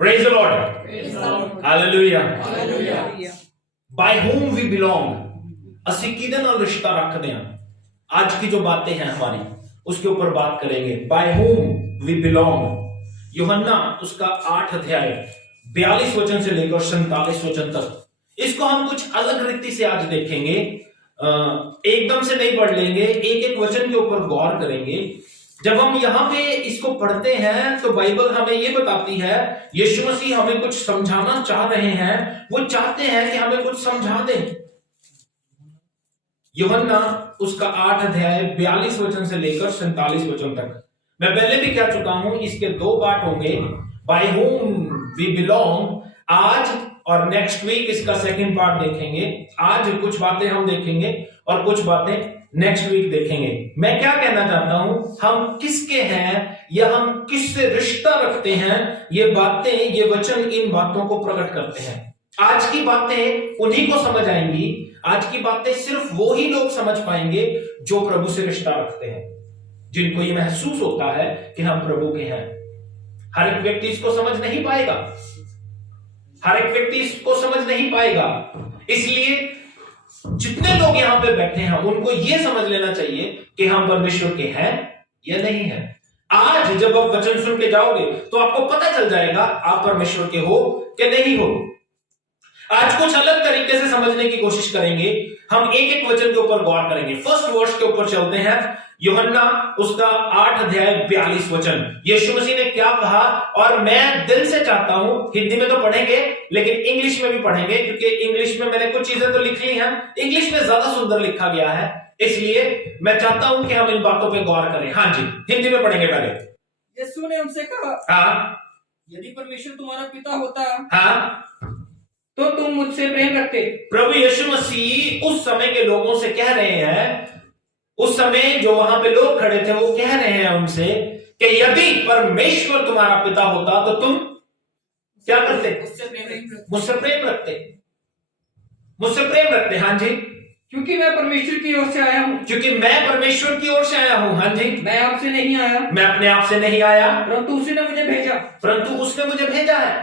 Praise the Lord. Hallelujah. By whom we belong. ਅਸੀਂ किदे नाल रिश्ता रखते हैं? आज की जो बातें हैं हमारी उसके ऊपर बात करेंगे. By whom we belong. यूहन्ना उसका 8 अध्याय 42 वचन से लेकर 47 वचन तक. इसको हम कुछ अलग रीति से आज देखेंगे. एकदम से नहीं पढ़ लेंगे, एक एक वचन के ऊपर गौर करेंगे. जब हम यहां पे इसको पढ़ते हैं तो बाइबल हमें यह बताती है यीशु मसीह हमें कुछ समझाना चाह रहे हैं. वो चाहते हैं कि हमें कुछ समझा दें. यूहन्ना उसका 8 अध्याय 42 वचन से लेकर 47 वचन तक. मैं पहले भी कह चुका हूं, इसके 2 पार्ट होंगे. बाय होम वी बिलोंग आज, और नेक्स्ट वीक इसका सेकंड पार्ट देखेंगे. आज कुछ बातें हम देखेंगे और कुछ बातें नेक्स्ट वीक देखेंगे. मैं क्या कहना चाहता हूं, हम किसके हैं या हम किससे रिश्ता रखते हैं, ये बातें, ये वचन इन बातों को प्रकट करते हैं. आज की बातें उन्हीं को समझ आएंगी. आज की बातें सिर्फ वो ही लोग समझ पाएंगे जो प्रभु से रिश्ता रखते हैं, जिनको ये महसूस होता है कि हम प्रभु के हैं. हर एक व्यक्ति इसको समझ नहीं पाएगा. हर एक व्यक्ति इसको समझ नहीं पाएगा. इसलिए जितने लोग यहां पे बैठे हैं उनको यह समझ लेना चाहिए कि हम परमेश्वर के हैं या नहीं हैं. आज जब आप वचन सुन के जाओगे तो आपको पता चल जाएगा आप परमेश्वर के हो कि नहीं हो. आज कुछ अलग तरीके से समझने की कोशिश करेंगे. हम एक एक वचन के ऊपर गौर करेंगे. फर्स्ट वर्स के ऊपर चलते हैं. यूहन्ना उसका 8 अध्याय 42 वचन. यीशु मसीह ने क्या कहा, और मैं दिल से चाहता हूं, हिंदी में तो पढ़ेंगे लेकिन इंग्लिश में भी पढ़ेंगे, क्योंकि इंग्लिश में मैंने कुछ चीजें तो लिख ली हैं, इंग्लिश में ज्यादा सुंदर लिखा गया है, इसलिए मैं चाहता हूं कि हम इन बातों पे गौर करें. हाँ जी, हिंदी में पढ़ेंगे पहले. यीशु ने उनसे कहा, हाँ, यदि परमेश्वर तुम्हारा पिता होता हाँ, तो तुम मुझसे प्रेम रखते. प्रभु यीशु मसीह उस समय के लोगों से कह रहे हैं, उस समय जो वहां पे लोग खड़े थे वो कह रहे हैं उनसे कि यदि परमेश्वर तुम्हारा पिता होता तो तुम क्या करते? मुझसे प्रेम रखते. मुझसे प्रेम रखते. हाँ जी, क्योंकि मैं परमेश्वर की ओर से आया हूँ. क्योंकि मैं परमेश्वर की ओर से आया हूं. हाँ जी, मैं आपसे नहीं आया, मैं अपने आप से नहीं आया, परंतु उसी ने मुझे भेजा. परंतु उसने मुझे भेजा है.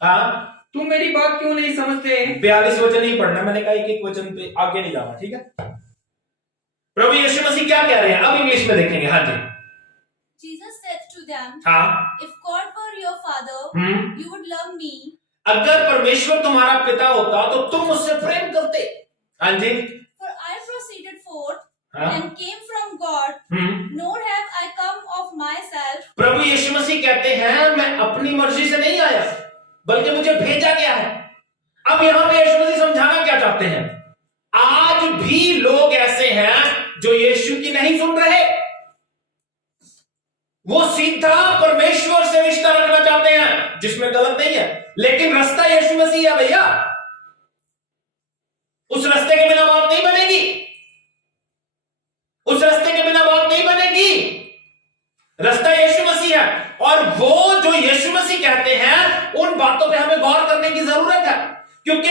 हाँ, तुम मेरी बात क्यों नहीं समझते? 42 वचन ही पढ़ना. मैंने कहा एक एक वचन पे आगे नहीं जाना. ठीक है. प्रभु यीशु मसीह क्या कह रहे हैं अब इंग्लिश में देखेंगे. हाँ जी. Jesus said to them, हाँ, if God were your father, you would love me. अगर परमेश्वर तुम्हारा पिता होता तो तुम मुझसे प्रेम करते. हाँ जी. For I proceeded forth हाँ, and came from God, nor have I come of myself. प्रभु यीशु मसीह कहते हैं मैं अपनी मर्जी से नहीं आया बल्कि मुझे भेजा गया है. अब यहां पे यीशु मसीह समझाना क्या चाहते हैं? आज भी लोग ऐसे हैं जो यीशु की नहीं सुन रहे. वो सीधा परमेश्वर से रिश्ता रखना चाहते हैं, जिसमें गलत नहीं है, लेकिन रास्ता यीशु मसीह है भैया. उस रास्ते के बिना बात नहीं बनेगी. उस रास्ते के बिना बात नहीं बनेगी. रास्ता यीशु मसीह है, और वो जो यीशु मसीह कहते हैं उन बातों पे हमें गौर करने की जरूरत है. क्योंकि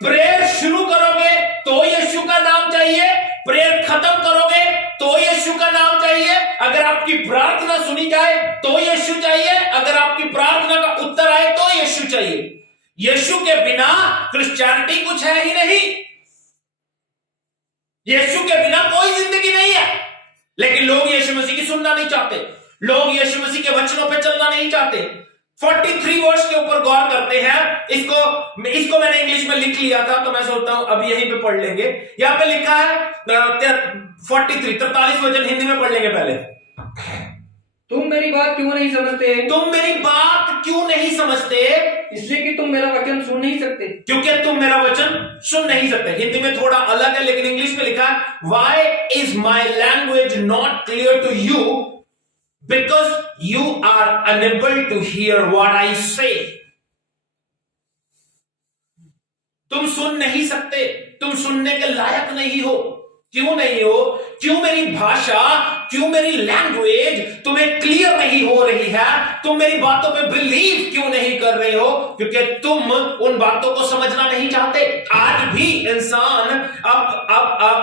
प्रेयर शुरू करोगे तो यीशु का नाम चाहिए, प्रेयर खत्म करोगे तो यीशु का नाम चाहिए. अगर आपकी प्रार्थना सुनी जाए तो यीशु चाहिए, अगर आपकी प्रार्थना का उत्तर आए तो यीशु चाहिए. यीशु के बिना क्रिश्चियनिटी कुछ है ही नहीं. यीशु के बिना कोई जिंदगी नहीं है. लेकिन लोग यीशु मसीह की सुनना नहीं चाहते. लोग यीशु मसीह के वचनों पे चलना नहीं चाहते. 43 वर्ष के ऊपर गौर करते हैं. इसको मैंने इंग्लिश में लिख लिया था तो मैं सोचता हूं अभी यहीं पे पढ़ लेंगे. यहां पे लिखा है 43 वचन हिंदी में पढ़ लेंगे पहले. तुम मेरी बात क्यों नहीं समझते? तुम मेरी बात क्यों नहीं समझते? इसलिए कि तुम मेरा वचन सुन नहीं सकते. क्योंकि तुम मेरा वचन सुन नहीं सकते. हिंदी में थोड़ा अलग है लेकिन इंग्लिश में लिखा है Why is my language not clear to you? Because you are unable to hear what I say. तुम सुन नहीं सकते, तुम सुनने के लायक नहीं हो. क्यों नहीं हो? क्यों मेरी भाषा, क्यों मेरी लैंग्वेज तुम्हें क्लियर नहीं हो रही है? तुम मेरी बातों पे बिलीव क्यों नहीं कर रहे हो? क्योंकि तुम उन बातों को समझना नहीं चाहते। आज भी इंसान अब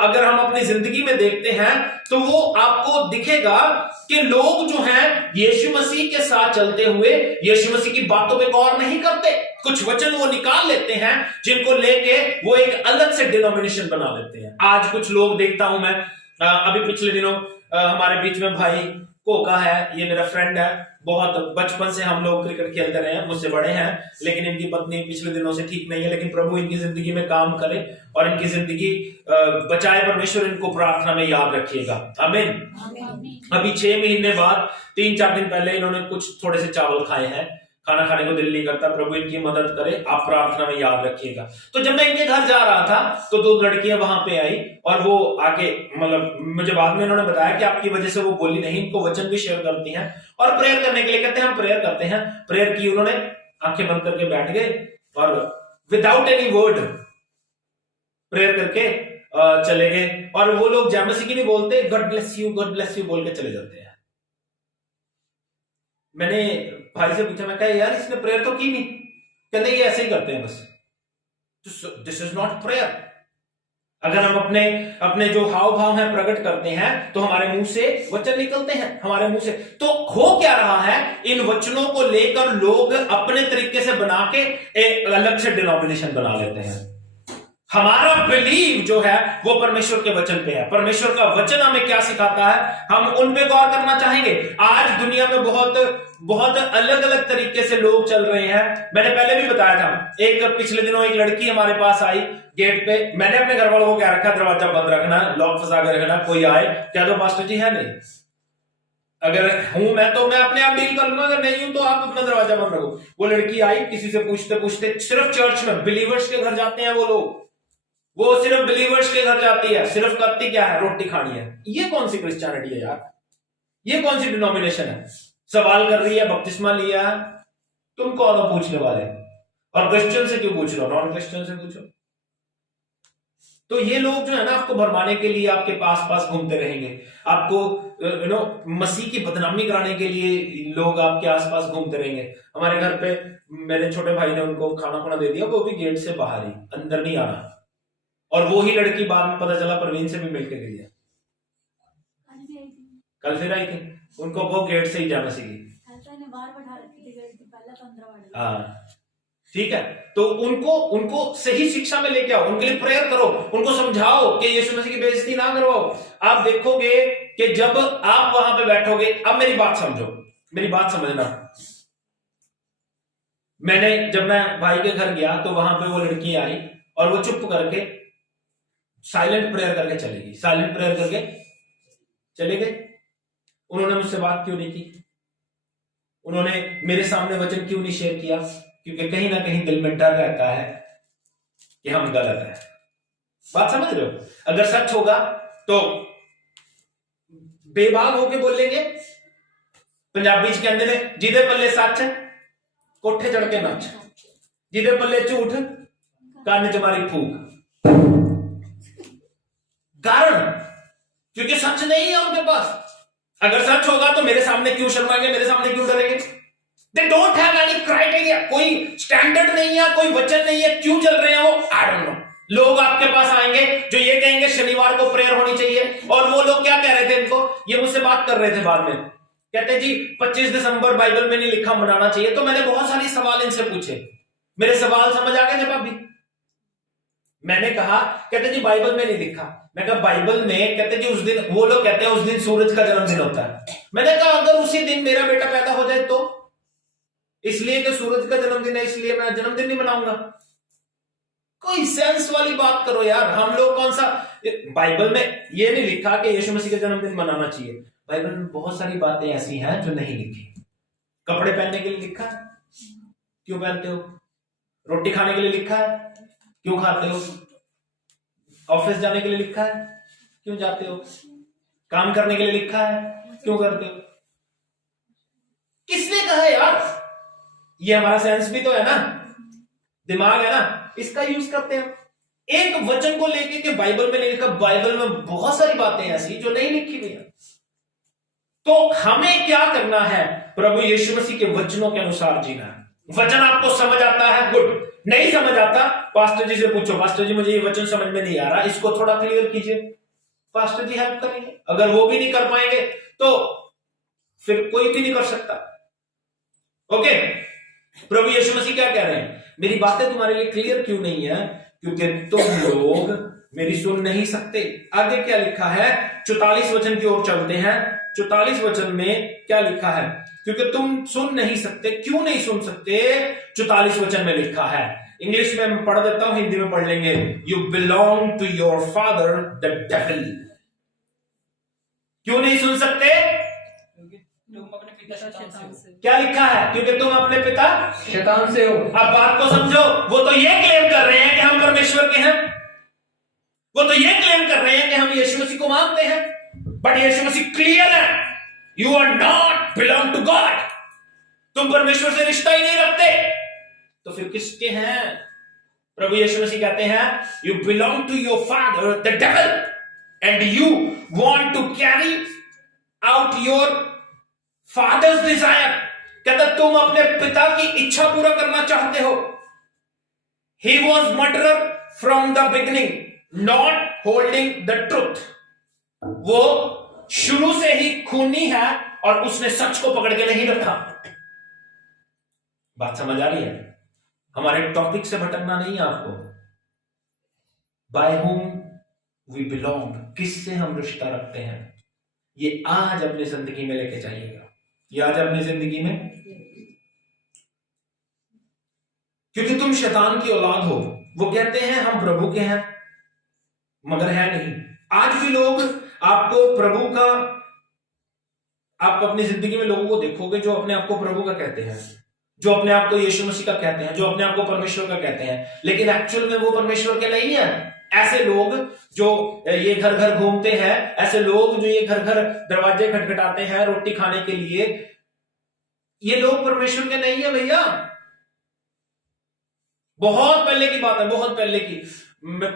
अगर हम अपनी जिंदगी में देखते हैं तो वो आपको दिखेगा कि लोग जो हैं यीशु मसीह के साथ चलते हुए यीशु मसीह की बातों पे गौर नहीं करते। कुछ वचन वो निकाल लेते हैं जिनको लेके वो एक अलग से डिनोमिनेशन बना लेते हैं। आज कुछ लोग देखता हूं मैं, अभी पिछले दिनों हमारे बीच में भाई कोका है, ये मेरा फ्रेंड है, बहुत बचपन से हम लोग क्रिकेट खेलते रहे हैं, मुझसे बड़े हैं, लेकिन इनकी पत्नी पिछले दिनों से ठीक नहीं है। लेकिन प्रभु इनकी जिंदगी में काम करे और इनकी जिंदगी बचाए परमेश्वर, इनको प्रार्थना में याद रखिएगा। आमीन। अभी 6 महीने बाद 3-4 दिन पहले इन्होंने कुछ थोड़े से चावल खाए हैं, खाना खाने को दिल नहीं करता। प्रभु इनकी मदद करे, आप प्रार्थना में याद रखिएगा। तो जब मैं इनके घर जा रहा था तो 2 लड़कियां वहां पे आई और वो आके मतलब मुझे बाद में इन्होंने बताया कि आपकी वजह से वो बोली नहीं, इनको वचन भी शेयर करती हैं और प्रेयर करने के लिए कहते हैं हम प्रेयर करते हैं। प्रेयर की उन्होंने, आंखें बंद करके बैठ गए और विदाउट एनी वर्ड प्रेयर करके चले गए। और वो लोग जय मसीह की नहीं बोलते, गॉड ब्लेस यू बोल के चले जाते हैं। मैंने भाई से पूछा, मैं कहा यार इसने प्रेयर तो की नहीं, कहते ये ऐसे ही करते हैं बस। This is not prayer. अगर हम अपने जो हाव भाव हैं प्रकट करते हैं तो हमारे मुंह से वचन निकलते हैं, हमारे मुंह से। तो हो क्या रहा है, इन वचनों को लेकर लोग अपने तरीके से बना के एक अलग से डिनोमिनेशन बना लेते हैं। हमारा बिलीव जो है वो परमेश्वर के वचन पे है। परमेश्वर का वचन हमें क्या सिखाता है, हम उन पे गौर करना चाहेंगे। आज दुनिया में बहुत अलग अलग तरीके से लोग चल रहे हैं। मैंने पहले भी बताया था, एक पिछले दिनों एक लड़की हमारे पास आई गेट पे। मैंने अपने घर वालों को क्या रखा, दरवाजा बंद रखना, लॉक फंसा कर रखना, कोई आए क्या तो पास्टर जी है नहीं। अगर हूं मैं तो मैं अपने आप डील कर लूंगा, अगर नहीं हूं तो आप अपना दरवाजा बंद रखो। वो लड़की आई, किसी से पूछते पूछते, सिर्फ चर्च में बिलीवर्स के घर जाते हैं वो लोग, वो सिर्फ बिलीवर्स के घर जाती है, सिर्फ करती क्या है, रोटी खानी है। ये कौन सी क्रिश्चियनिटी है यार, ये कौन सी डिनोमिनेशन है। सवाल कर रही है, बपतिस्मा लिया है, तुम कौन हो पूछने वाले, और क्रिश्चियन से क्यों पूछ रहे हो, नॉन क्रिश्चियन से पूछो। तो ये लोग जो है ना आपको भरमाने के लिए आपके पास पास घूमते रहेंगे, आपको मसीह की बदनामी कराने के लिए लोग आपके आसपास घूमते रहेंगे। हमारे घर पे मेरे छोटे भाई ने उनको खाना खाना दे दिया, वो भी गेट से बाहर ही, अंदर नहीं आना। और वो ही लड़की बाद में पता चला परवीन से भी मिलके गई है, कल फिर आई थी, उनको वो गेट से ही जाना सीखी। हाँ ठीक है, तो उनको सही शिक्षा में लेके आओ, उनके लिए प्रेयर करो, उनको समझाओ कि यीशु मसीह की बेइज्जती ना करवाओ। आप देखोगे कि जब आप वहां पे बैठोगे, अब मेरी बात समझो, मेरी बात समझना। जब मैं भाई के घर गया तो वहां पे वो लड़की आई और वो चुप करके साइलेंट प्रेयर करके चलेगी, साइलेंट प्रेयर करके चले गए। उन्होंने मुझसे बात क्यों नहीं की, उन्होंने मेरे सामने वचन क्यों नहीं शेयर किया, क्योंकि कहीं ना कहीं दिल में डर रहता है कि हम गलत हैं। बात समझ रहे हो, अगर सच होगा तो बेबाक होके बोलेंगे। पंजाबी च कहते हैं जिदे पल्ले सच कोठे चढ़ के नच, जिदे पल्ले झूठ कान च मारी फूक। कारण क्योंकि सच नहीं है उनके पास। अगर सच होगा तो मेरे सामने क्यों शर्माएंगे, मेरे सामने क्यों डरेंगे। They don't have any criteria, कोई स्टैंडर्ड नहीं है, कोई वचन नहीं है, क्यों चल रहे हैं वो, आई डोंट नो। लोग आपके पास आएंगे जो ये कहेंगे शनिवार को प्रेयर होनी चाहिए, और वो लोग क्या कह रहे थे इनको, ये मुझसे बात कर रहे थे बाद में, कहते जी 25 दिसंबर बाइबल में नहीं लिखा मनाना चाहिए। तो मैंने बहुत सारे सवाल इनसे पूछे, मेरे सवाल समझ आ गए जब अभी मैंने कहा, कहते जी बाइबल में नहीं लिखा। मैं कहा बाइबल में, कहते जी उस दिन, वो लोग कहते हैं उस दिन सूरज का जन्मदिन होता है। मैंने कहा अगर उसी दिन मेरा बेटा पैदा हो जाए तो, इसलिए कि सूरज का जन्मदिन है इसलिए मैं जन्मदिन नहीं मनाऊंगा। कोई सेंस वाली बात करो यार। हम लोग कौन सा, बाइबल में ये नहीं लिखा कि यीशु मसीह का जन्मदिन मनाना चाहिए। बाइबल में बहुत सारी बातें ऐसी हैं जो नहीं लिखी। कपड़े पहनने के लिए लिखा है, क्यों पहनते हो। रोटी खाने के लिए लिखा है, क्यों खाते हो। ऑफिस जाने के लिए लिखा है, क्यों जाते हो। काम करने के लिए लिखा है, क्यों करते हो। किसने कहा यार, ये हमारा सेंस भी तो है ना, दिमाग है ना, इसका यूज करते हैं। एक वचन को लेके कि बाइबल में नहीं लिखा, बाइबल में बहुत सारी बातें ऐसी जो नहीं लिखी हुई है। तो हमें क्या करना है, प्रभु यीशु मसीह के वचनों के अनुसार जीना है। वचन आपको समझ आता है, गुड। नहीं समझ आता, पास्टर जी से पूछो, पास्टर जी मुझे ये वचन समझ में नहीं आ रहा, इसको थोड़ा क्लियर कीजिए, पास्टर जी हेल्प करेंगे। अगर वो भी नहीं कर पाएंगे तो फिर कोई भी नहीं कर सकता। ओके, प्रभु यीशु मसीह क्या कह रहे हैं, मेरी बातें तुम्हारे लिए क्लियर क्यों नहीं है, क्योंकि तुम लोग मेरी सुन नहीं सकते। आगे क्या लिखा है, 44 वचन की ओर चलते हैं। 44 वचन में क्या लिखा है, क्योंकि तुम सुन नहीं सकते। क्यों नहीं सुन सकते, 44 वचन में लिखा है। इंग्लिश में मैं पढ़ देता हूं, हिंदी में पढ़ लेंगे। You belong to your father the devil. क्यों नहीं सुन सकते, तुम अपने पिता शैतान से हो। क्या लिखा है, क्योंकि तुम अपने पिता शैतान से हो। अब बात को समझो, वो तो ये क्लेम कर रहे हैं कि हम परमेश्वर के हैं, वो तो ये क्लेम कर रहे हैं कि हम यीशु मसीह को मानते हैं, बट यीशु मसीह क्लियर है, you are not belong to God. तुम परमेश्वर से रिश्ता ही नहीं रखते, तो फिर किसके हैं। प्रभु यीशु मसीह कहते हैं, you belong to your father the devil and you want to carry out your father's desire. कहता तुम अपने पिता की इच्छा पूरा करना चाहते हो। He was murderer from the beginning, not holding the truth. वो शुरू से ही खूनी है और उसने सच को पकड़ के नहीं रखा। बात समझ आ रही है, हमारे टॉपिक से भटकना नहीं है आपको। बाय हुम वी बिलोंग, किससे हम रिश्ता रखते हैं, ये आज अपनी जिंदगी में लेके जाइएगा। ये आज अपनी जिंदगी में, क्योंकि तुम शैतान की औलाद हो। वो कहते हैं हम प्रभु के हैं, मगर है नहीं। आज भी लोग आपको प्रभु का, आप अपनी जिंदगी में लोगों को देखोगे जो अपने आप को प्रभु का कहते हैं, जो अपने आप को यीशु मसीह का कहते हैं, जो अपने आप को परमेश्वर का कहते हैं, लेकिन एक्चुअल में वो परमेश्वर के नहीं है। ऐसे लोग जो ये घर घर घूमते हैं, ऐसे लोग जो ये घर घर दरवाजे खटखटाते हैं रोटी खाने के लिए, ये लोग परमेश्वर के नहीं है भैया। बहुत पहले की बात है, बहुत पहले की।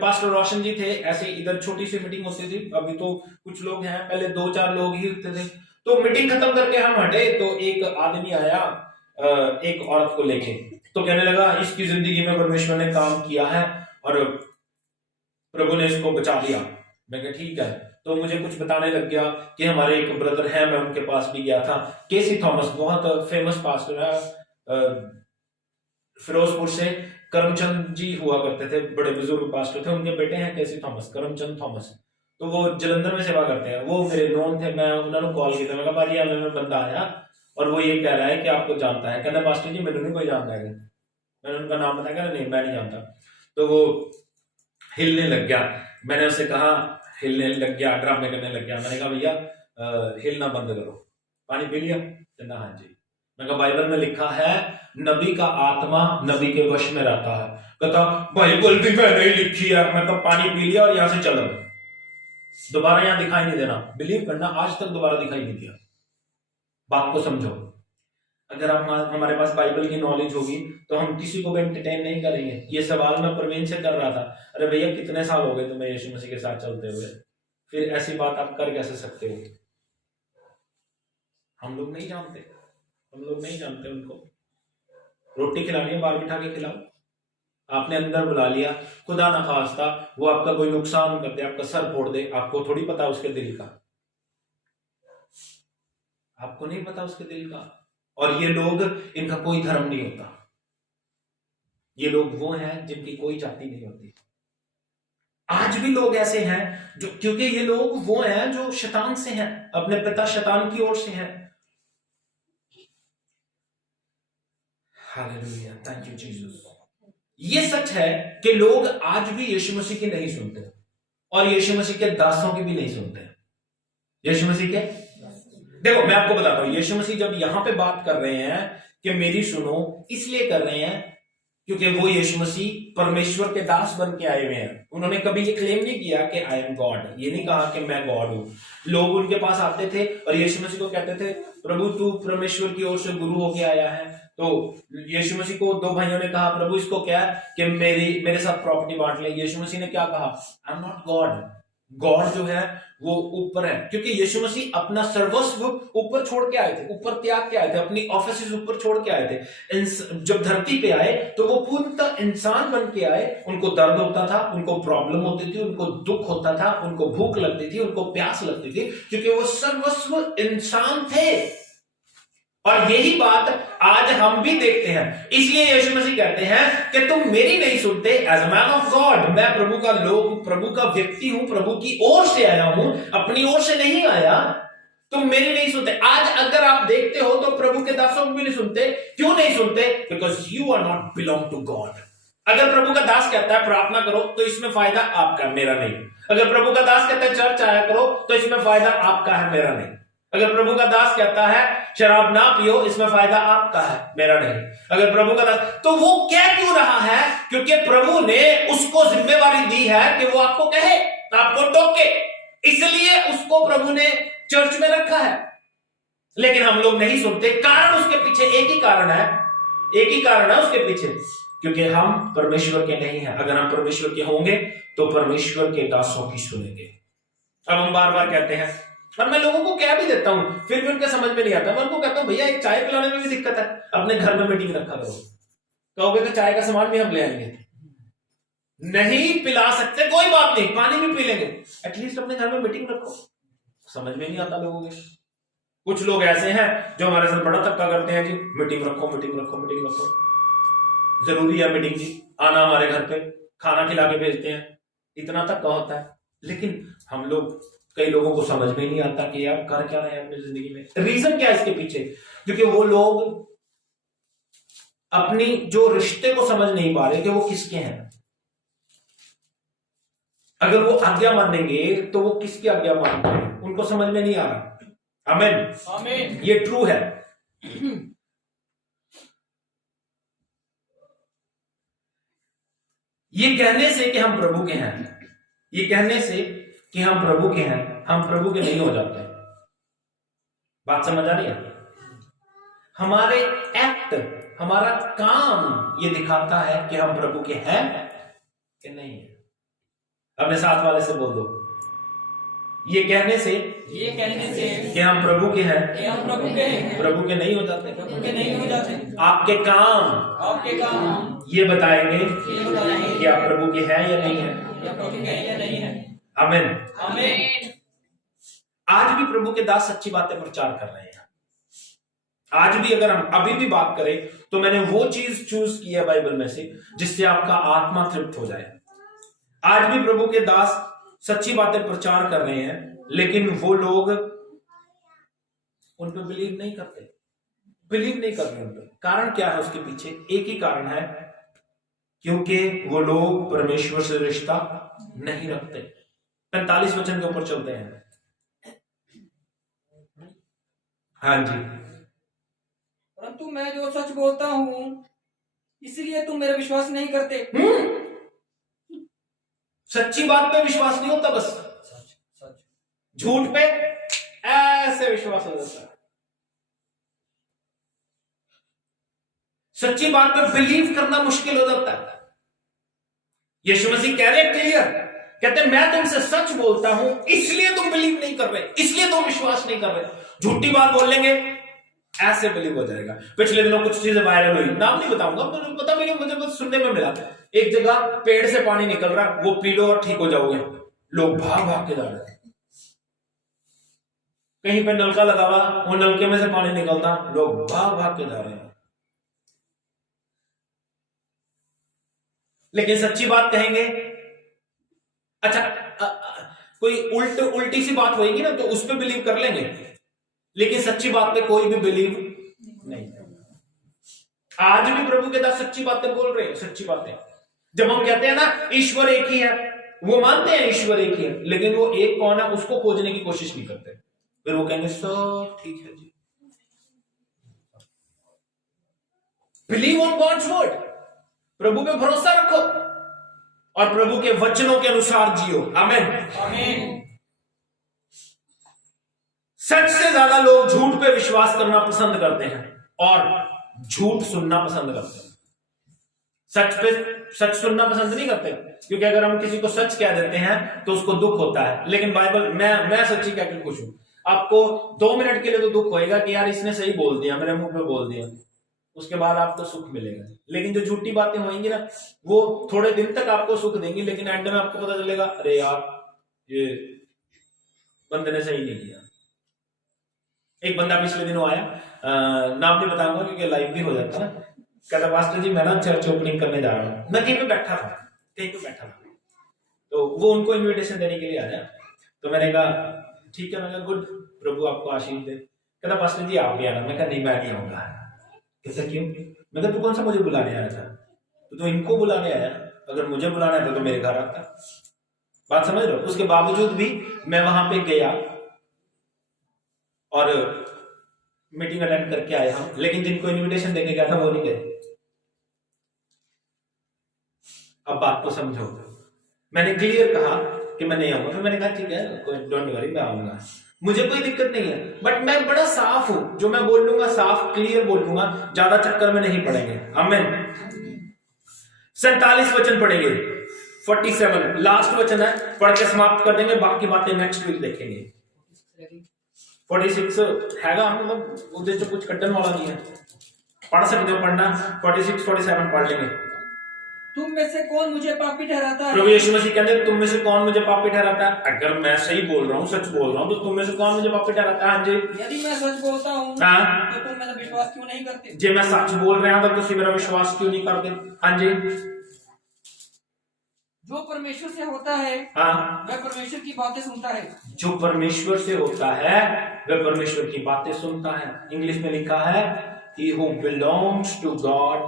पास्टर रोशन जी थे, ऐसे इधर छोटी सी मीटिंग होती थी, अभी तो कुछ लोग हैं, पहले 2-4 लोग ही होते थे। तो मीटिंग खत्म करके हम हटे तो एक आदमी आया एक औरत को लेके, तो कहने लगा इसकी जिंदगी में परमेश्वर ने काम किया है और प्रभु ने इसको बचा लिया। मैं कहा ठीक है। तो मुझे कुछ बताने लग गया कि हमारे एक ब्रदर है, मैं उनके पास भी गया था, केसी थॉमस, बहुत फेमस पास्टर है फिरोजपुर से। करमचंद जी हुआ करते थे, बड़े बुजुर्ग पास्टर थे, उनके बेटे हैं केसी थॉमस, करमचंद थॉमस। तो वो जलंधर में सेवा करते हैं, वो मेरे नोन थे। मैं उन्होंने कॉल किया, मैं कहा भाजी हमें में बंदा आया और वो ये कह रहा है कि आपको जानता है। कहना पास्टर जी मैंने नहीं कोई जानता है। मैंने उनका नाम बताया, कहना नहीं मैं नहीं जानता। तो वो हिलने लग गया। मैंने उससे कहा, हिलने लग गया, ड्रामे करने लग गया। मैंने कहा भैया हिलना बंद करो, पानी पी लिया? कहना हाँ जी। मैं कहा बाइबल में लिखा है नबी का आत्मा नबी के वश में रहता है। कहता बाइबल भी मैंने ही लिखी है। मैं कहा पानी पी लिया और यहां से चल, दोबारा यहां दिखाई नहीं देना। बिलीव करना आज तक दोबारा दिखाई नहीं दिया। बात को समझो, अगर हमारे पास बाइबल की नॉलेज होगी तो हम किसी को भी एंटरटेन नहीं करेंगे। ये सवाल मैं प्रवीण से कर रहा था, अरे भैया कितने साल हो गए तुम्हें यीशु मसीह के साथ चलते हुए, फिर ऐसी बात आप कर कैसे सकते हो? हम लोग नहीं जानते, हम लोग नहीं जानते। उनको रोटी खिलानी है, बाहर बिठा के खिलाओ। आपने अंदर बुला लिया, खुदा ना खास्ता वो आपका कोई नुकसान कर दे, आपका सर फोड़ दे, आपको थोड़ी पता उसके दिल का, आपको नहीं पता उसके दिल का। और ये लोग, इनका कोई धर्म नहीं होता। ये लोग वो हैं जिनकी कोई जाति नहीं होती। आज भी लोग ऐसे हैं जो, क्योंकि ये लोग वो हैं जो शैतान से हैं, अपने पिता शैतान की ओर से हैं। Hallelujah, thank you Jesus. ये सच है कि लोग आज भी यीशु मसीह की नहीं सुनते और यीशु मसीह के दासों की भी नहीं सुनते। यीशु मसीह के, देखो मैं आपको बताता हूं, यीशु मसीह जब यहां पे बात कर रहे हैं कि मेरी सुनो, इसलिए कर रहे हैं क्योंकि वो यीशु मसीह परमेश्वर के दास बन के आए हुए हैं। उन्होंने कभी ये क्लेम नहीं किया कि आई एम गॉड, ये नहीं कहा कि मैं गॉड हूं। लोग उनके पास आते थे और यीशु मसीह को कहते थे प्रभु तू परमेश्वर की ओर से गुरु होके आया है। तो यीशु मसीह को 2 भाइयों ने कहा प्रभु इसको क्या कि मेरे साथ प्रॉपर्टी बांट ले। यीशु मसीह ने क्या कहा, I am not God, God जो है वो ऊपर है, क्योंकि यीशु मसीह अपना सर्वस्व ऊपर छोड़ के आए थे, ऊपर त्याग के आए थे, अपनी ऑफिस ऊपर छोड़ के आए थे। जब धरती पे आए तो वो पूर्णतः इंसान बन के आए। उनको दर्द होता था, उनको प्रॉब्लम होती थी, उनको दुख होता था, उनको भूख लगती थी, उनको प्यास लगती थी, क्योंकि वो सर्वस्व इंसान थे। और यही बात आज हम भी देखते हैं। इसलिए यीशु मसीह कहते हैं कि तुम मेरी नहीं सुनते। As a man of God, मैं प्रभु का लोग, प्रभु का व्यक्ति हूं, प्रभु की ओर से आया हूं, अपनी ओर से नहीं आया। तुम मेरी नहीं सुनते। आज अगर आप देखते हो तो प्रभु के दासों को भी नहीं सुनते। क्यों नहीं सुनते? Because you are not belong to God. अगर प्रभु का दास कहता है प्रार्थना करो तो इसमें फायदा आपका, मेरा नहीं। अगर प्रभु का दास कहता है चर्च आया करो तो इसमें फायदा आपका है, मेरा नहीं। अगर प्रभु का दास कहता है शराब ना पियो, इसमें फायदा आपका है, मेरा नहीं। अगर प्रभु का दास, तो वो कह क्यों रहा है? क्योंकि प्रभु ने उसको जिम्मेवारी दी है कि वो आपको कहे, आपको टोके, इसलिए उसको प्रभु ने चर्च में रखा है। लेकिन हम लोग नहीं सुनते। कारण उसके पीछे एक ही कारण है, एक ही कारण है उसके पीछे, क्योंकि हम परमेश्वर के नहीं हैं। अगर हम परमेश्वर के होंगे तो परमेश्वर के दासों की सुनेंगे। अब हम बार बार कहते हैं, और मैं लोगों को कह भी देता हूं, फिर भी उनके समझ में नहीं आता। मैं उनको कहता हूं भैया एक चाय पिलाने में भी दिक्कत है, अपने घर में मीटिंग रखा करो। कहोगे तो चाय का सामान भी हम ले आएंगे। नहीं पिला सकते, कोई बात नहीं, पानी भी पी लेंगे, एटलीस्ट अपने घर में मीटिंग रखो। समझ में नहीं आता लोगों के। कुछ लोग ऐसे हैं जो हमारे साथ बड़ा धक्का करते हैं, जी मीटिंग रखो, मीटिंग रखो, मीटिंग रखो, जरूरी है मीटिंग जी, आना हमारे घर पे, खाना खिला के भेजते हैं, इतना धक्का होता है। लेकिन हम लोग, कई लोगों को समझ में नहीं आता कि यार कर क्या रहे हैं अपनी जिंदगी में। रीजन क्या है इसके पीछे? क्योंकि वो लोग अपनी जो रिश्ते को समझ नहीं पा रहे कि वो किसके हैं। अगर वो आज्ञा मानेंगे तो वो किसकी आज्ञा मानते हैं, उनको समझ में नहीं आ रहा। आमीन, आमीन, ये ट्रू है। ये कहने से कि हम प्रभु के हैं, ये कहने से कि हम प्रभु के हैं, हम प्रभु के नहीं हो जाते। बात समझ आ रही है? हमारे एक्ट, हमारा काम ये दिखाता है कि हम प्रभु के हैं कि नहीं है। अपने साथ वाले से बोल दो, ये कहने से कि हम प्रभु के हैं, प्रभु के नहीं हो जाते, आपके काम ये बताएंगे कि आप प्रभु के हैं या नहीं है। आमीन, आमीन। आज भी प्रभु के दास सच्ची बातें प्रचार कर रहे हैं। आज भी अगर हम अभी भी बात करें तो मैंने वो चीज चूज की है बाइबल में से जिससे आपका आत्मा तृप्त हो जाए। आज भी प्रभु के दास सच्ची बातें प्रचार कर रहे हैं, लेकिन वो लोग उन पर बिलीव नहीं करते, बिलीव नहीं कर रहे उन पर। कारण क्या है उसके पीछे? एक ही कारण है, क्योंकि वो लोग परमेश्वर से रिश्ता नहीं रखते। 45 वचन के ऊपर चलते हैं। हाँ जी। परंतु मैं जो सच बोलता हूं इसलिए तुम मेरा विश्वास नहीं करते। सच्ची बात पे विश्वास नहीं होता, बस झूठ पे ऐसे विश्वास हो जाता है। सच्ची बात पे बिलीव करना मुश्किल हो जाता है। यीशु मसीह कह रहे क्लियर, कहते मैं तुमसे सच बोलता हूं इसलिए तुम बिलीव नहीं कर रहे, इसलिए तुम विश्वास नहीं कर रहे। झूठी बात बोल लेंगे ऐसे बिलीव हो जाएगा। पिछले दिनों कुछ चीजें वायरल हुई, नाम नहीं बताऊंगा, पता मुझे बस सुनने में मिला। एक जगह पेड़ से पानी निकल रहा, वो पी लो और ठीक हो जाओगे। लोग भाग भाग के जा रहे हैं। कहीं पे नलका लगा हुआ, वो नलके में से पानी निकलता, लोग भाग भाग के जा रहे हैं। लेकिन सच्ची बात कहेंगे, अच्छा कोई उल्टी सी बात होगी ना तो उस पर बिलीव कर लेंगे, लेकिन सच्ची बात पे कोई भी बिलीव नहीं। आज भी प्रभु के दास सच्ची बातें बोल रहे हैं, सच्ची बातें। जब हम कहते हैं ना ईश्वर एक ही है, वो मानते हैं ईश्वर एक ही है, लेकिन वो एक कौन है उसको खोजने की कोशिश नहीं करते। फिर वो कहेंगे सब ठीक है जी। बिलीव ऑन गॉड्स वर्ड, प्रभु पे भरोसा रखो और प्रभु के वचनों के अनुसार जियो। आमीन, आमीन। सच से ज्यादा लोग झूठ पे विश्वास करना पसंद करते हैं और झूठ सुनना पसंद करते हैं। सच सुनना पसंद नहीं करते, क्योंकि अगर हम किसी को सच कह देते हैं तो उसको दुख होता है। लेकिन बाइबल, मैं सच्ची कह के खुश हूं। आपको 2 मिनट के लिए तो दुख होएगा कि यार इसने सही बोल दिया, मेरे मुंह पे बोल दिया, उसके बाद आपको सुख मिलेगा। लेकिन जो झूठी बातें होंगी ना, वो थोड़े दिन तक आपको सुख देंगी, लेकिन एंड में आपको पता चलेगा अरे यार ये बंदे ने सही नहीं किया। एक बंदा पिछले दिनों आया, नाम नहीं बताऊंगा क्योंकि लाइव भी हो जाता है, कहता पास्टर जी मैं ना चर्च ओपनिंग करने जा रहा हूँ। मैं कहीं पे बैठा था, तो वो उनको इनविटेशन देने के लिए आया। तो मैंने कहा ठीक है, मैंने कहा गुड, प्रभु आपको आशीष दे। कहता पास्टर जी आप भी आना। मैं कहा नहीं, मैं नहीं आऊंगा। कहता क्यों? मैं कहा तू कौन सा मुझे बुलाने आया था? तो इनको बुलाने आया, अगर मुझे बुलाना था तो मेरे घर आता। बात समझ रहे हो? उसके बावजूद भी मैं वहां पे गया और मीटिंग अटेंड करके आया हूं, लेकिन जिनको इनविटेशन देके गया था वो नहीं गए। अब बात को समझो, मैंने क्लियर कहा कि मैं नहीं आऊंगा। फिर मैंने कहा ठीक है, डोंट वरी, मैं आऊंगा, मुझे कोई दिक्कत नहीं है। बट मैं बड़ा साफ हूं, जो मैं बोल लूंगा साफ क्लियर बोल लूंगा, ज्यादा चक्कर में नहीं पड़ेंगे। आमीन। 47 वचन पढ़ेंगे, 47 लास्ट वचन है, पढ़ के समाप्त कर देंगे, बाकी बातें नेक्स्ट वीक देखेंगे। 46 हैगा, मतलब उधर से कुछ कटन वाला नहीं है, पढ़ सकते हो पढ़ना। 46 47 पढ़ लेंगे। तुम में से कौन मुझे पापी ठहराता है? प्रभु यीशु मसीह कहते हैं तुम में से कौन मुझे पापी ठहराता है? अगर मैं सही बोल रहा हूँ, सच बोल रहा हूँ, तो तुम में से कौन मुझे पापी ठहराता है? हाँ जी। यदि मैं सच बोलता हूँ हाँ, तो तुम मेरा विश्वास क्यों नहीं करते? जे मैं सच बोल रहा हूँ तो तुम मेरा विश्वास क्यों नहीं करते? हाँ जी। जो परमेश्वर से होता है हाँ, वह परमेश्वर की बातें सुनता है। जो परमेश्वर से होता है वह परमेश्वर की बातें सुनता है। इंग्लिश में लिखा है he who belongs to God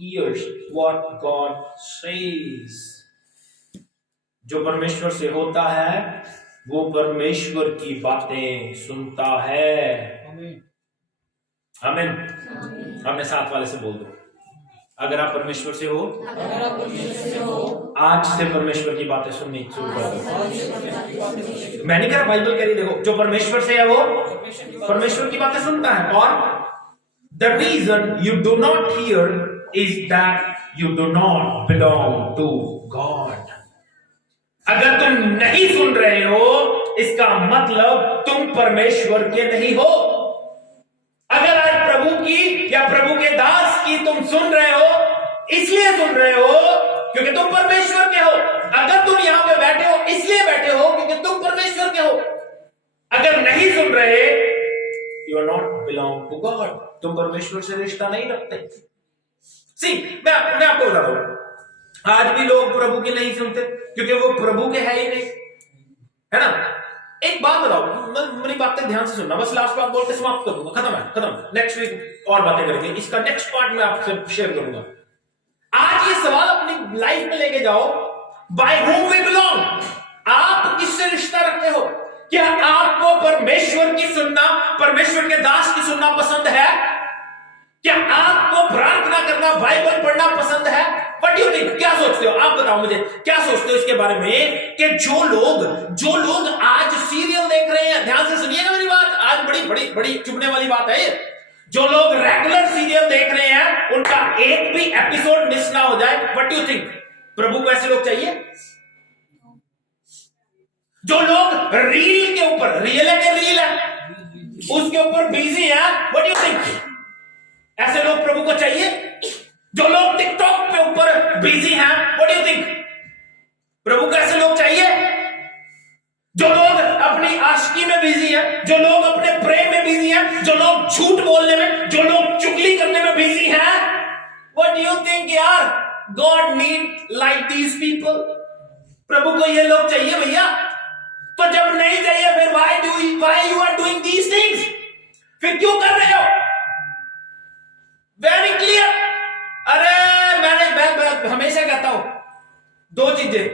hears what God says। जो परमेश्वर से होता है वो परमेश्वर की बातें सुनता है। आमीन। अपने साथ वाले से बोल दो, अगर आप परमेश्वर से हो, आज से परमेश्वर की बातें सुननी शुरू कर दो। मैं नहीं कह रहा, बाइबल कह रही, देखो जो परमेश्वर से है वो परमेश्वर की बातें सुनता है। और the reason you do not hear is that you do not belong to God। अगर तुम नहीं सुन रहे हो इसका मतलब तुम परमेश्वर के नहीं हो। अगर आज प्रभु की या प्रभु के दास की तुम सुन रहे हो, इसलिए सुन रहे हो क्योंकि तुम परमेश्वर के हो। अगर तुम यहां पे बैठे हो इसलिए बैठे हो क्योंकि तुम परमेश्वर के हो। अगर नहीं सुन रहे, you are not belong to God, तुम परमेश्वर से रिश्ता नहीं रखते। सी, मैं आपको बता रहा हूं, आज भी लोग प्रभु की नहीं सुनते क्योंकि वो प्रभु के है ही नहीं, है ना। एक बात बताओ, मेरी बातें ध्यान से सुनना, बस लास्ट बात बोल के समाप्त कर दूंगा, खत्म। नेक्स्ट वीक और बातें करेंगे, इसका नेक्स्ट पार्ट में आपसे शेयर करूंगा। आज ये सवाल अपनी लाइफ में लेके जाओ, बाय हूम वी बिलोंग। आप किससे रिश्ता रखते हो? क्या आपको परमेश्वर की सुनना, परमेश्वर के दास की सुनना पसंद है? क्या आपको प्रार्थना करना, बाइबल पढ़ना पसंद है? What do you think? क्या सोचते हो आप? बताओ मुझे, क्या सोचते हो इसके बारे में कि जो लोग आज सीरियल देख रहे हैं, ध्यान से सुनिएगा मेरी बात, आज बड़ी चुभने वाली बात है ये। जो लोग रेगुलर सीरियल देख रहे हैं उनका एक भी एपिसोड मिस ना हो जाए, व्हाट डू यू थिंक? प्रभु को ऐसे लोग चाहिए? जो लोग रील के ऊपर, रील है उसके ऊपर बिजी है, व्हाट डू यू थिंक? ऐसे लोग प्रभु को चाहिए? जो लोग टिकटॉक पे ऊपर बिजी हैं, व्हाट डू यू थिंक? प्रभु को ऐसे लोग चाहिए? जो लोग अपनी आशिकी में बिजी हैं, जो लोग अपने प्रेम में बिजी हैं, जो लोग झूठ बोलने में, जो लोग चुगली करने में बिजी हैं, व्हाट डू यू थिंक यार? God need like these people. प्रभु को ये लोग चाहिए भैया। तो जब नहीं चाहिए फिर why you are doing these things? फिर क्यों कर रहे हो? Very clear. अरे मैं हमेशा कहता हूं दो चीजें,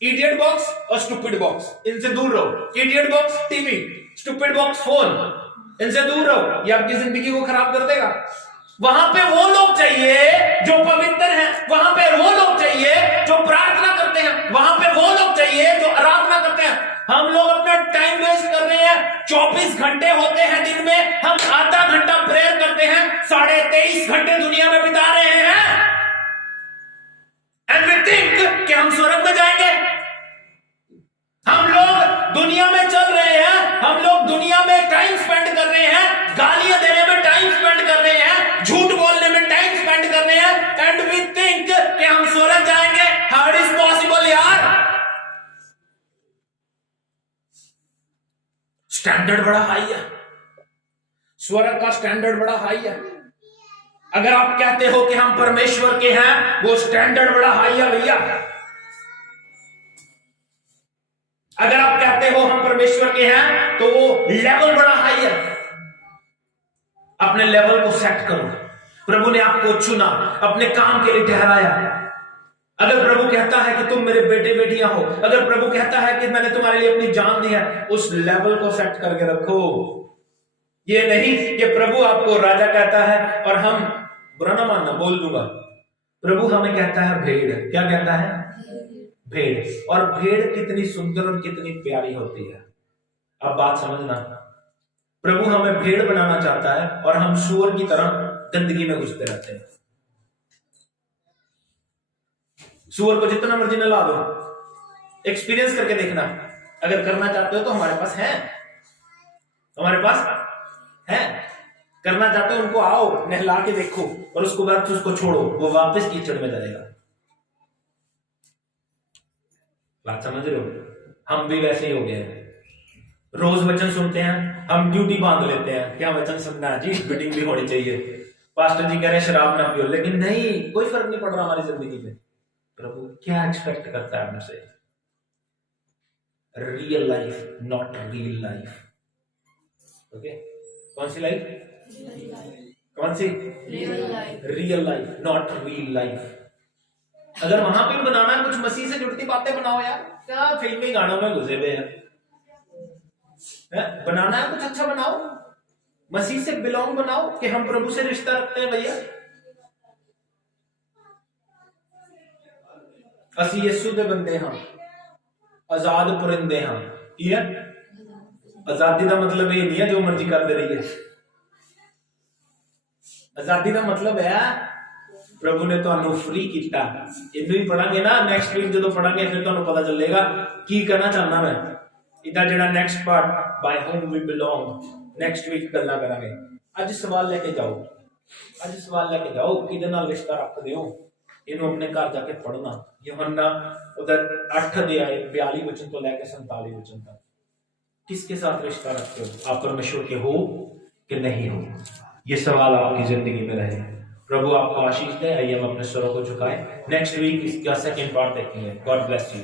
इडियट बॉक्स और स्टूपिड बॉक्स, इनसे दूर रहो। Idiot box TV, stupid box phone, इनसे दूर रहो, ये आपकी जिंदगी को खराब कर देगा। वहां पे वो लोग चाहिए जो पवित्र हैं, वहां पे वो लोग चाहिए जो प्रार्थना करते हैं, वहां पे वो लोग चाहिए जो आराधना करते हैं। हम लोग अपना टाइम वेस्ट कर रहे हैं। 24 घंटे होते हैं दिन में, हम आधा घंटा प्रेयर करते हैं, 23.5 घंटे दुनिया में बिता रहे हैं। स्टैंडर्ड बड़ा हाई है, स्वर्ग का स्टैंडर्ड बड़ा हाई है। अगर आप कहते हो कि हम परमेश्वर के हैं, वो स्टैंडर्ड बड़ा हाई है भैया। अगर आप कहते हो हम परमेश्वर के हैं, तो वो लेवल बड़ा हाई है। अपने लेवल को सेट करो। प्रभु ने आपको चुना, अपने काम के लिए ठहराया। अगर प्रभु कहता है कि तुम मेरे बेटे बेटियां हो, अगर प्रभु कहता है कि मैंने तुम्हारे लिए अपनी जान दी है, उस लेवल को सेट करके रखो। ये नहीं कि प्रभु आपको राजा कहता है और हम, बुरा ना मानना, बोल दूंगा, प्रभु हमें कहता है भेड़। क्या कहता है? भेड़। और भेड़ कितनी सुंदर और कितनी प्यारी होती है। अब बात समझना, प्रभु हमें भेड़ बनाना चाहता है और हम सूअर की तरह गंदगी में घुसते रहते हैं। सूअर को जितना मर्जी नहला दो, एक्सपीरियंस करके देखना। अगर करना चाहते हो तो हमारे पास है, हमारे पास है। करना चाहते हो उनको आओ, नहला के देखो, और उसको बाद उसको छोड़ो, वो वापस कीचड़ में जाएगा। बात समझ रहे हो? हम भी वैसे ही हो गए हैं। रोज वचन सुनते हैं, हम ड्यूटी बांध लेते हैं, क्या वचन सुनना है जी, मीटिंग भी होनी चाहिए, पास्टर जी कह रहे हैं शराब ना पियो, लेकिन नहीं, कोई फर्क नहीं पड़ रहा हमारी जिंदगी में। प्रभु क्या एक्सपेक्ट करता है हमसे? Real life, not real life. Okay, कौन सी लाइफ? कौन सी? Real life, not real life. अगर वहां पे बनाना है कुछ मसीह से जुड़ती बातें बनाओ यार, क्या फिल्मी गानों में घुसे हुए हैं। बनाना है कुछ अच्छा बनाओ, मसीह से बिलोंग बनाओ कि हम प्रभु से रिश्ता रखते हैं भैया। ਅਸੀਂ ਯਿਸੂ ਦੇ ਬੰਦੇ ਹਾਂ, आजाद परिंदे हाँ। की है आजादी का मतलब ये नहीं है जो मर्जी करते रहिए। आजादी का मतलब है प्रभु ने तो फ्री किया। इनू ही पढ़ांगे ना, नैक्सट वीक जो पढ़ांगे फिर तो पता चलेगा की कहना चाहना मैं। इदा जो next part by home we belong, next week गल्ला करांगे। अज सवाल लेके जाओ, अज सवाल लेके जाओ, किहदे नाल रिश्ता रखदे हो, इन्हों अपने घर जाके पढ़ना। यूहन्ना उधर 8 अध्याय 42 वचन तो लेकर 47 वचन तक। किसके साथ रिश्ता रखते हो? आप परमेश्वर के हो कि नहीं हो? ये सवाल आपकी जिंदगी में रहे। प्रभु आपको आशीष दे। आइए हम अपने स्वरों को झुकाएं। नेक्स्ट वीक इसका सेकंड पार्ट देखेंगे। God bless you.